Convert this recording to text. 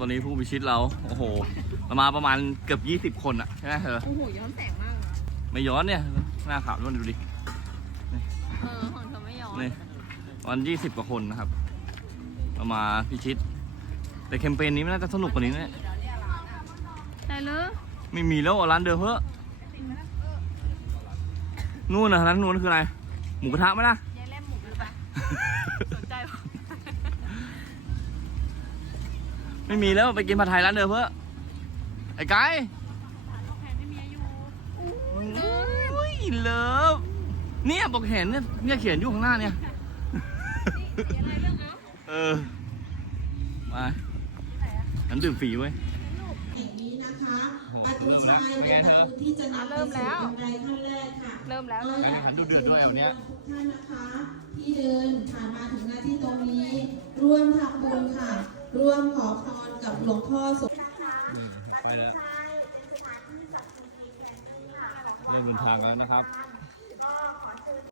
ตอนนี้ผู้พิชิตเรา โอ้โหรมาประมาณเกือบ20 คนอะใช่ไหมเธอโอ้โหย้อนแสงมากเลยไม่ย้อนเนี่ยหน้าขาวด้วยดูดิเออของเธอไม่ย้อนนี่ วันยี่สิบกว่าคนนะครับเรามาพิชิต แต่แคมเปญนี้มันน่าจะสนุกกว่านี้นะแต่เลยไม่มีแล้วร้านเดิมเพ้อนู่นนะร้านนู่นคืออะไร หมูกระทะไหมล่ะยายเล่หมูกระทะไม่มีแล้วไปกินผัดไทยร้านเดิมเพื่อไอ้ไก่โอ้ยเลิฟเนี่ยบอกเห็นเนี่ยเนี่ยเขียนอยู่ข้างหน้าเนี่ยเออ มาฉันดื่มฝีไว้แ่บนี้นะคะประตูชายเป็นประตูที่จะนำไเริ่ทางใดขั้นแรกค่ะ เริ่มแล้วเริ่มแล้วฉันดูเดือดด้วยเอาเนี้ยทุกท่านนะคะที่เดินผ่านมาถึงหน้าที่ตรงนี้ร่วมทำบุญค่ะร่วมขอพรกับหลวงพ่อสมไปแล้วนี่เดินทางแล้วนะครับ